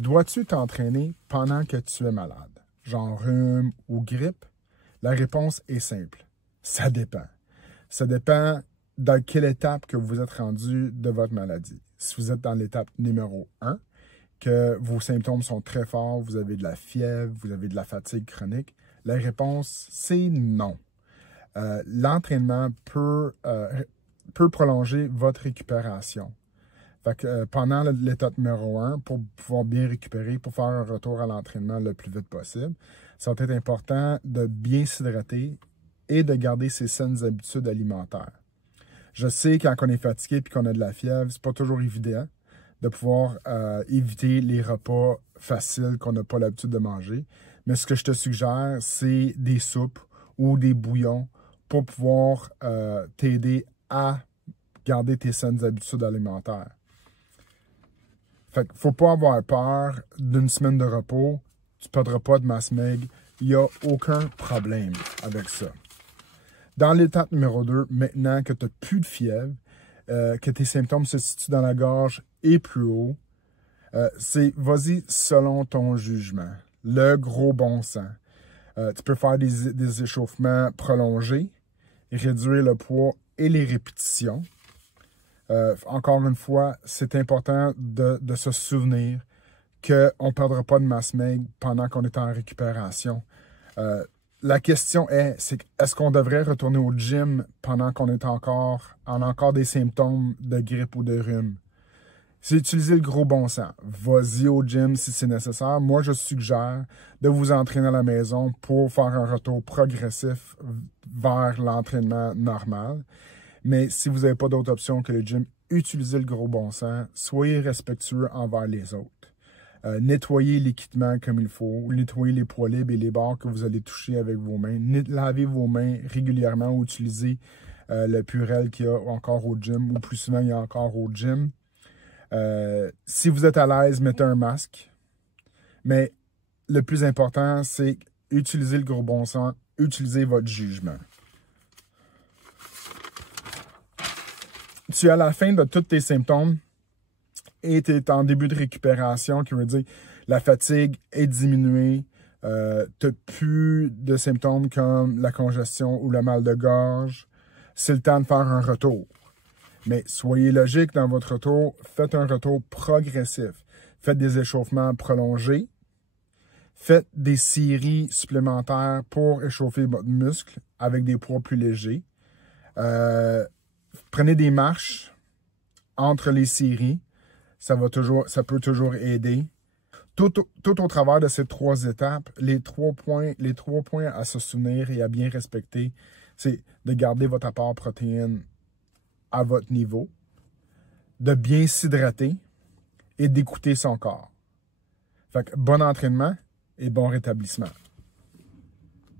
Dois-tu t'entraîner pendant que tu es malade, genre rhume ou grippe? La réponse est simple. Ça dépend. Ça dépend dans quelle étape que vous êtes rendu de votre maladie. Si vous êtes dans l'étape numéro 1, que vos symptômes sont très forts, vous avez de la fièvre, vous avez de la fatigue chronique, la réponse, c'est non. L'entraînement peut prolonger votre récupération. Fait que, pendant l'étape numéro 1, pour pouvoir bien récupérer, pour faire un retour à l'entraînement le plus vite possible, ça va être important de bien s'hydrater et de garder ses saines habitudes alimentaires. Je sais quand on est fatigué et qu'on a de la fièvre, c'est pas toujours évident de pouvoir éviter les repas faciles qu'on n'a pas l'habitude de manger. Mais ce que je te suggère, c'est des soupes ou des bouillons pour pouvoir t'aider à garder tes saines habitudes alimentaires. Fait qu'il ne faut pas avoir peur d'une semaine de repos. Tu ne perdras pas de masse maigre. Il n'y a aucun problème avec ça. Dans l'étape numéro 2, maintenant que tu n'as plus de fièvre, que tes symptômes se situent dans la gorge et plus haut, c'est vas-y selon ton jugement. Le gros bon sens. Tu peux faire des échauffements prolongés, réduire le poids et les répétitions. Encore une fois, c'est important de se souvenir qu'on ne perdra pas de masse maigre pendant qu'on est en récupération. La question est-ce qu'on devrait retourner au gym pendant qu'on est encore des symptômes de grippe ou de rhume? C'est utiliser le gros bon sens. Vas-y au gym si c'est nécessaire. Moi, je suggère de vous entraîner à la maison pour faire un retour progressif vers l'entraînement normal. Mais si vous n'avez pas d'autre option que le gym, utilisez le gros bon sens. Soyez respectueux envers les autres. Nettoyez l'équipement comme il faut. Nettoyez les poids libres et les barres que vous allez toucher avec vos mains. Lavez vos mains régulièrement ou utilisez le Purell qu'il y a encore au gym ou plus souvent il y a encore au gym. Si vous êtes à l'aise, mettez un masque. Mais le plus important, c'est utiliser le gros bon sens. Utilisez votre jugement. Tu es à la fin de tous tes symptômes et tu es en début de récupération, qui veut dire la fatigue est diminuée, tu n'as plus de symptômes comme la congestion ou le mal de gorge. C'est le temps de faire un retour. Mais soyez logique dans votre retour, faites un retour progressif. Faites des échauffements prolongés, faites des séries supplémentaires pour échauffer votre muscle avec des poids plus légers. Prenez des marches entre les séries. Ça peut toujours aider. Tout au travers de ces 3 étapes, les trois points à se souvenir et à bien respecter, c'est de garder votre apport protéine à votre niveau, de bien s'hydrater et d'écouter son corps. Fait que bon entraînement et bon rétablissement.